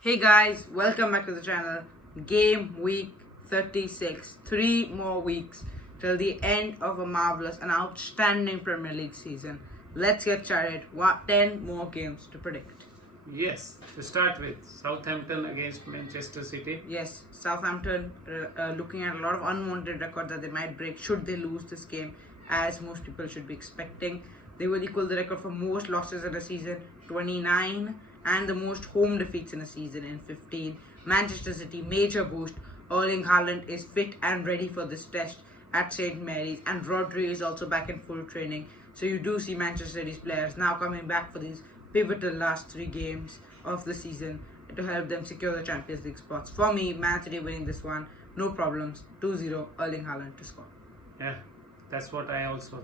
Hey guys, welcome back to the channel. Game week 36. 3 more weeks till the end of a marvelous and outstanding Premier League season. Let's get started. 10 more games to predict. Yes, to start with, Southampton against Manchester City. Yes, Southampton looking at a lot of unwanted records that they might break should they lose this game, as most people should be expecting. They will equal the record for most losses in a season, 29, and the most home defeats in a season in 15. Manchester City, major boost. Erling Haaland is fit and ready for this test at St. Mary's, and Rodri is also back in full training. So you do see Manchester City's players now coming back for these pivotal last 3 games of the season to help them secure the Champions League spots. For me, Man City winning this one, no problems. 2-0, Erling Haaland to score. Yeah, that's what I also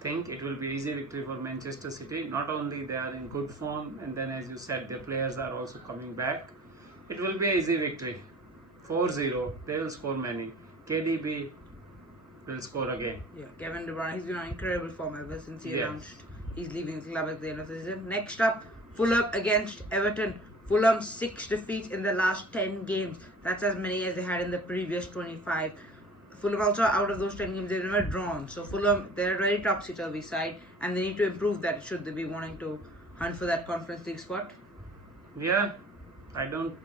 think. It will be easy victory for Manchester City. Not only they are in good form, and then as you said, their players are also coming back. It will be an easy victory. 4-0, they will score many. KDB will score again. Yeah, Kevin De Bruyne, he's been on incredible form ever since he Yes. announced he's leaving the club at the end of the season. Next up, Fulham against Everton. Fulham 6 defeats in the last 10 games. That's as many as they had in the previous 25. Fulham also, out of those 10 games, they've never drawn. So Fulham, they're a very topsy-turvy side, and they need to improve that should they be wanting to hunt for that Conference League spot. Yeah, I don't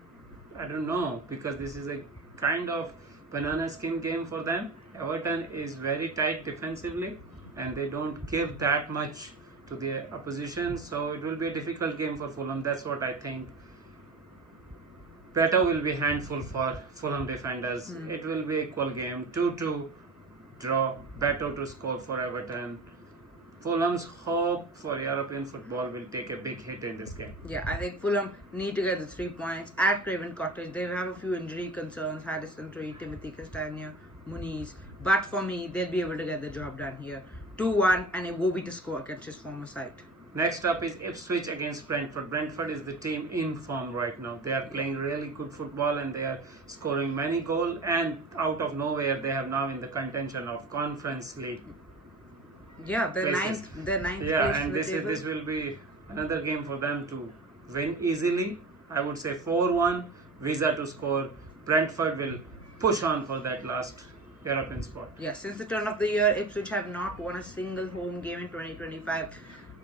know, because this is a kind of banana skin game for them. Everton is very tight defensively, and they don't give that much to the opposition, so it will be a difficult game for Fulham. That's what I think. Better will be handful for Fulham defenders. It will be equal game, 2-2 draw. Better to score for Everton. Fulham's hope for European football will take a big hit in this game. Yeah, I think Fulham need to get the 3 points at Craven Cottage. They have a few injury concerns, Haddison Reed, Timothy Castagna, Muniz. But for me, they'll be able to get the job done here. 2-1, and it will be to score against his former side. Next up is Ipswich against Brentford. Brentford is the team in form right now. They are playing really good football, and they are scoring many goals, and out of nowhere they have now in the contention of Conference League. Yeah, they're places. ninth Yeah, place in and the table. this will be another game for them to win easily. I would say 4-1, Visa to score. Brentford will push on for that last European spot. Yeah, since the turn of the year, Ipswich have not won a single home game in 2025.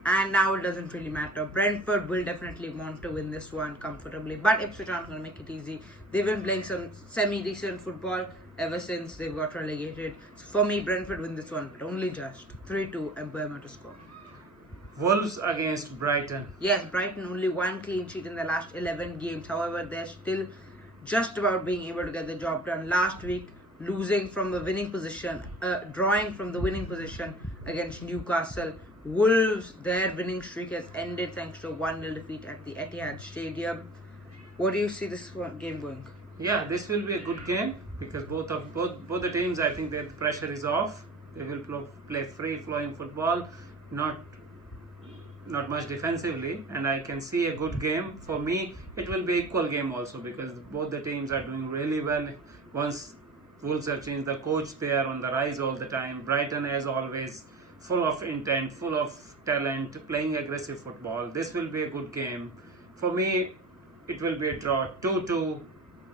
And now it doesn't really matter. Brentford will definitely want to win this one comfortably. But Ipswich aren't going to make it easy. They've been playing some semi-decent football ever since they've got relegated. So for me, Brentford win this one, but only just. 3-2 and Burma to score. Wolves against Brighton. Yes, Brighton only 1 clean sheet in the last 11 games. However, they're still just about being able to get the job done. Last week, losing from the winning position, drawing from the winning position against Newcastle. Wolves, their winning streak has ended thanks to a 1-0 defeat at the Etihad Stadium. What do you see this game going? Yeah, this will be a good game because both the teams, I think that the pressure is off. They will play free-flowing football, not much defensively, and I can see a good game. For me, it will be equal game also because both the teams are doing really well. Once Wolves have changed the coach, they are on the rise all the time. Brighton, as always, full of intent, full of talent, playing aggressive football. This will be a good game. For me, it will be a draw, 2-2,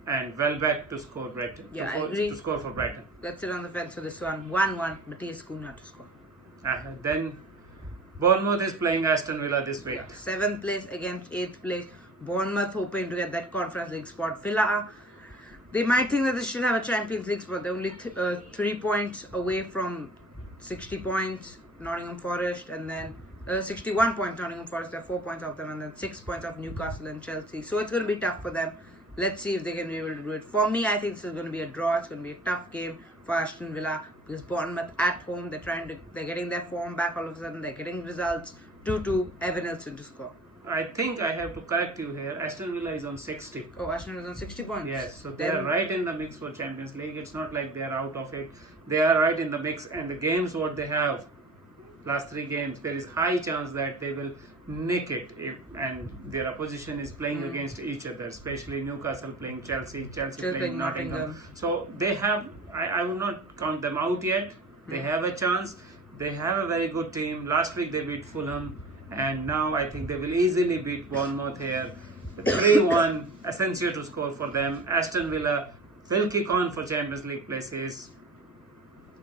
and Welbeck to score Brighton. Yeah, I agree. To score for Brighton. Let's sit on the fence for this one. 1-1, Matthias Cunha to score. Then Bournemouth is playing Aston Villa this week. 7th place against 8th place. Bournemouth hoping to get that Conference League spot. Villa, they might think that they should have a Champions League spot. They're only 3 points away from 60 points, Nottingham Forest, and then 61 points, Nottingham Forest. They're 4 points off them, and then 6 points off Newcastle and Chelsea. So it's going to be tough for them. Let's see if they can be able to do it. For me, I think this is going to be a draw. It's going to be a tough game for Aston Villa because Bournemouth at home, they're getting their form back all of a sudden. They're getting results. 2-2, Evan Nelson to score. I think I have to correct you here. Aston Villa is on 60. Oh, Aston Villa is on 60 points. Yes, so they are right in the mix for Champions League. It's not like they are out of it. They are right in the mix, and the games what they have, last 3 games, there is high chance that they will nick it and their opposition is playing against each other, especially Newcastle playing Chelsea playing Nottingham. So they have, I will not count them out yet. They have a chance. They have a very good team. Last week they beat Fulham, and now I think they will easily beat Bournemouth here. 3-1, Asensio to score for them. Aston Villa will kick on for Champions League places.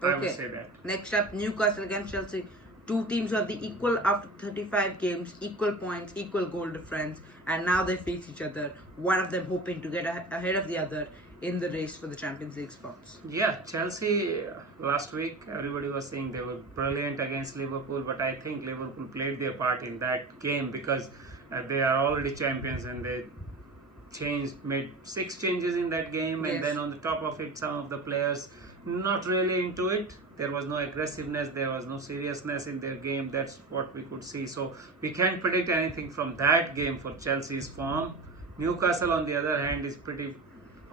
I would say that. Next up, Newcastle against Chelsea. Two teams who have the equal after 35 games, equal points, equal goal difference, and now they face each other. One of them hoping to get ahead of the other in the race for the Champions League spots. Yeah, Chelsea last week, everybody was saying they were brilliant against Liverpool, but I think Liverpool played their part in that game because they are already champions and they made 6 changes in that game, and then on the top of it, some of the players not really into it. There was no aggressiveness, there was no seriousness in their game. That's what we could see. So we can't predict anything from that game for Chelsea's form. Newcastle, on the other hand, is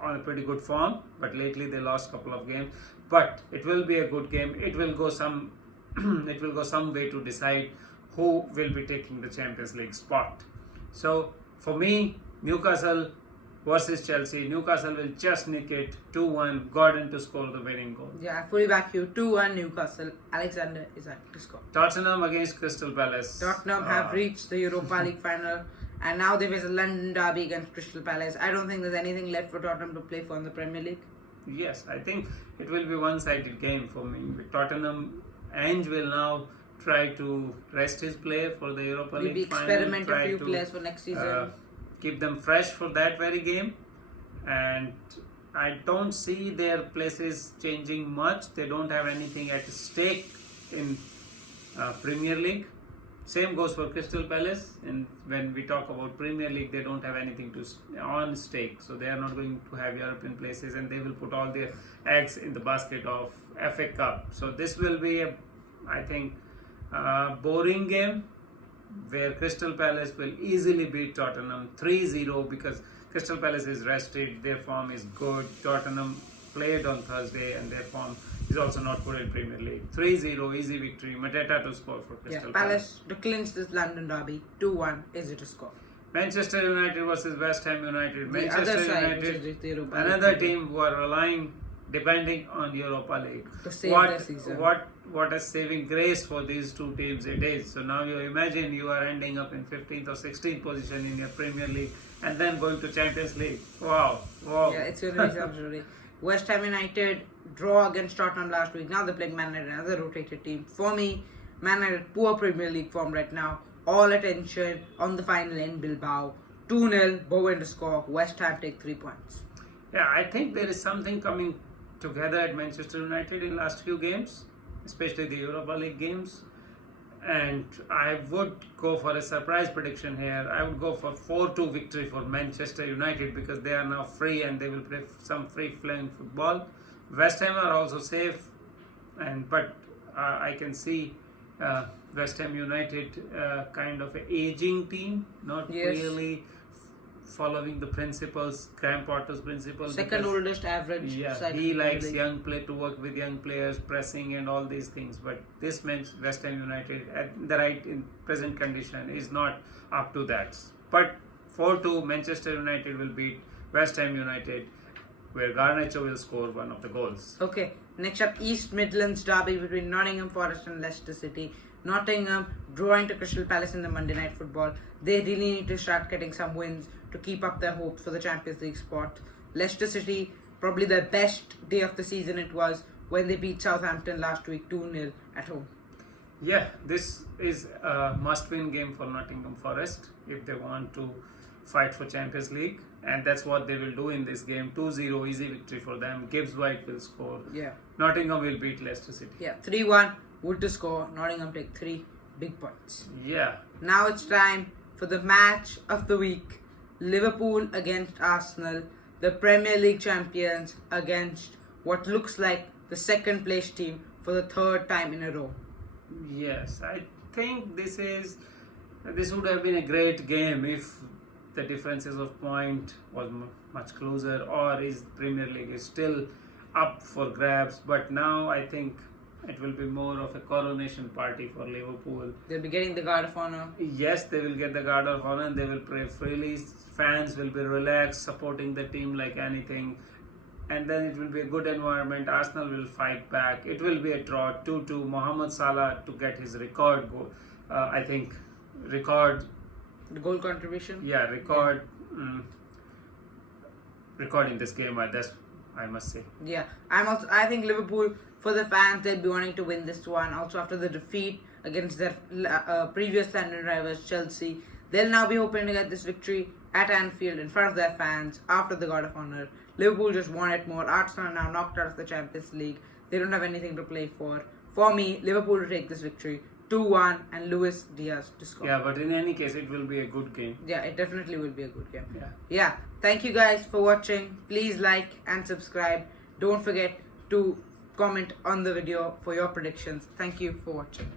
on a pretty good form, but lately they lost a couple of games. But it will be a good game. It will go some way to decide who will be taking the Champions League spot. So for me, Newcastle versus Chelsea. Newcastle will just nick it 2-1. Gordon to score the winning goal. Yeah, I fully back you. 2-1 Newcastle. Alexander is at to score. Tottenham against Crystal Palace. Tottenham have reached the Europa League final, and now they face a London derby against Crystal Palace. I don't think there's anything left for Tottenham to play for in the Premier League. Yes, I think it will be one-sided game for me. Tottenham, Ange will now try to rest his play for the Europa League Maybe final. experiment a few players for next season. Keep them fresh for that very game, and I don't see their places changing much. They don't have anything at stake in Premier League. Same goes for Crystal Palace, and when we talk about Premier League, they don't have anything on stake, so they are not going to have European places, and they will put all their eggs in the basket of FA Cup. So this will be I think boring game where Crystal Palace will easily beat Tottenham 3-0 because Crystal Palace is rested, their form is good. Tottenham played on Thursday and their form is also not good in Premier League. 3-0, easy victory. Mateta to score for Crystal Palace to clinch this London derby. 2-1 is it to score. Manchester United versus West Ham United. The Manchester other side, United, another team who are depending on Europa League. To save their season. What a saving grace for these two teams it is. So now you imagine you are ending up in 15th or 16th position in your Premier League and then going to Champions League. Wow. Yeah, it's going to be absolutely. West Ham United draw against Tottenham last week. Now they're playing Man United, another rotated team. For me, Man United poor Premier League form right now. All attention on the final in Bilbao. 2-0, Bowen to score. West Ham take 3 points. Yeah, I think there is something coming together at Manchester United in last few games, especially the Europa League games. And I would go for a surprise prediction here. I would go for 4-2 victory for Manchester United because they are now free and they will play some free-flowing football. West Ham are also safe, but I can see West Ham United kind of an aging team, not really following the principles, Graham Potter's principles. Second oldest average. Yeah, he likes to work with young players, pressing and all these things. But this means West Ham United at the in present condition is not up to that. But 4-2, Manchester United will beat West Ham United, where Garnacho will score one of the goals. Okay, next up, East Midlands derby between Nottingham Forest and Leicester City. Nottingham drawing to Crystal Palace in the Monday Night Football. They really need to start getting some wins to keep up their hopes for the Champions League spot. Leicester City, probably their best day of the season it was when they beat Southampton last week 2-0 at home. Yeah, this is a must-win game for Nottingham Forest if they want to fight for Champions League, and that's what they will do in this game. 2-0, easy victory for them. Gibbs White will score. Yeah. Nottingham will beat Leicester City. Yeah, 3-1, Wood to score. Nottingham take 3 big points. Yeah. Now it's time for the match of the week. Liverpool against Arsenal, the Premier League champions against what looks like the second place team for the third time in a row. Yes, I think this would have been a great game if the differences of point was much closer, or is Premier League is still up for grabs. But now I think it will be more of a coronation party for Liverpool. They'll be getting the Guard of Honor. Yes, they will get the Guard of Honor and they will play freely. Fans will be relaxed, supporting the team like anything. And then it will be a good environment. Arsenal will fight back. It will be a draw, 2-2. Mohamed Salah to get his record goal. The goal contribution? Yeah, record recording this game. That's I must say. Yeah, I think Liverpool, for the fans, they'll be wanting to win this one. Also, after the defeat against their previous London rivals Chelsea, they'll now be hoping to get this victory at Anfield in front of their fans after the God of Honor. Liverpool just want it more. Arsenal are now knocked out of the Champions League. They don't have anything to play for. For me, Liverpool to take this victory 2-1 and Luis Diaz to score. Yeah, but in any case, it will be a good game. Yeah, it definitely will be a good game. Yeah. Thank you guys for watching. Please like and subscribe. Don't forget to comment on the video for your predictions. Thank you for watching.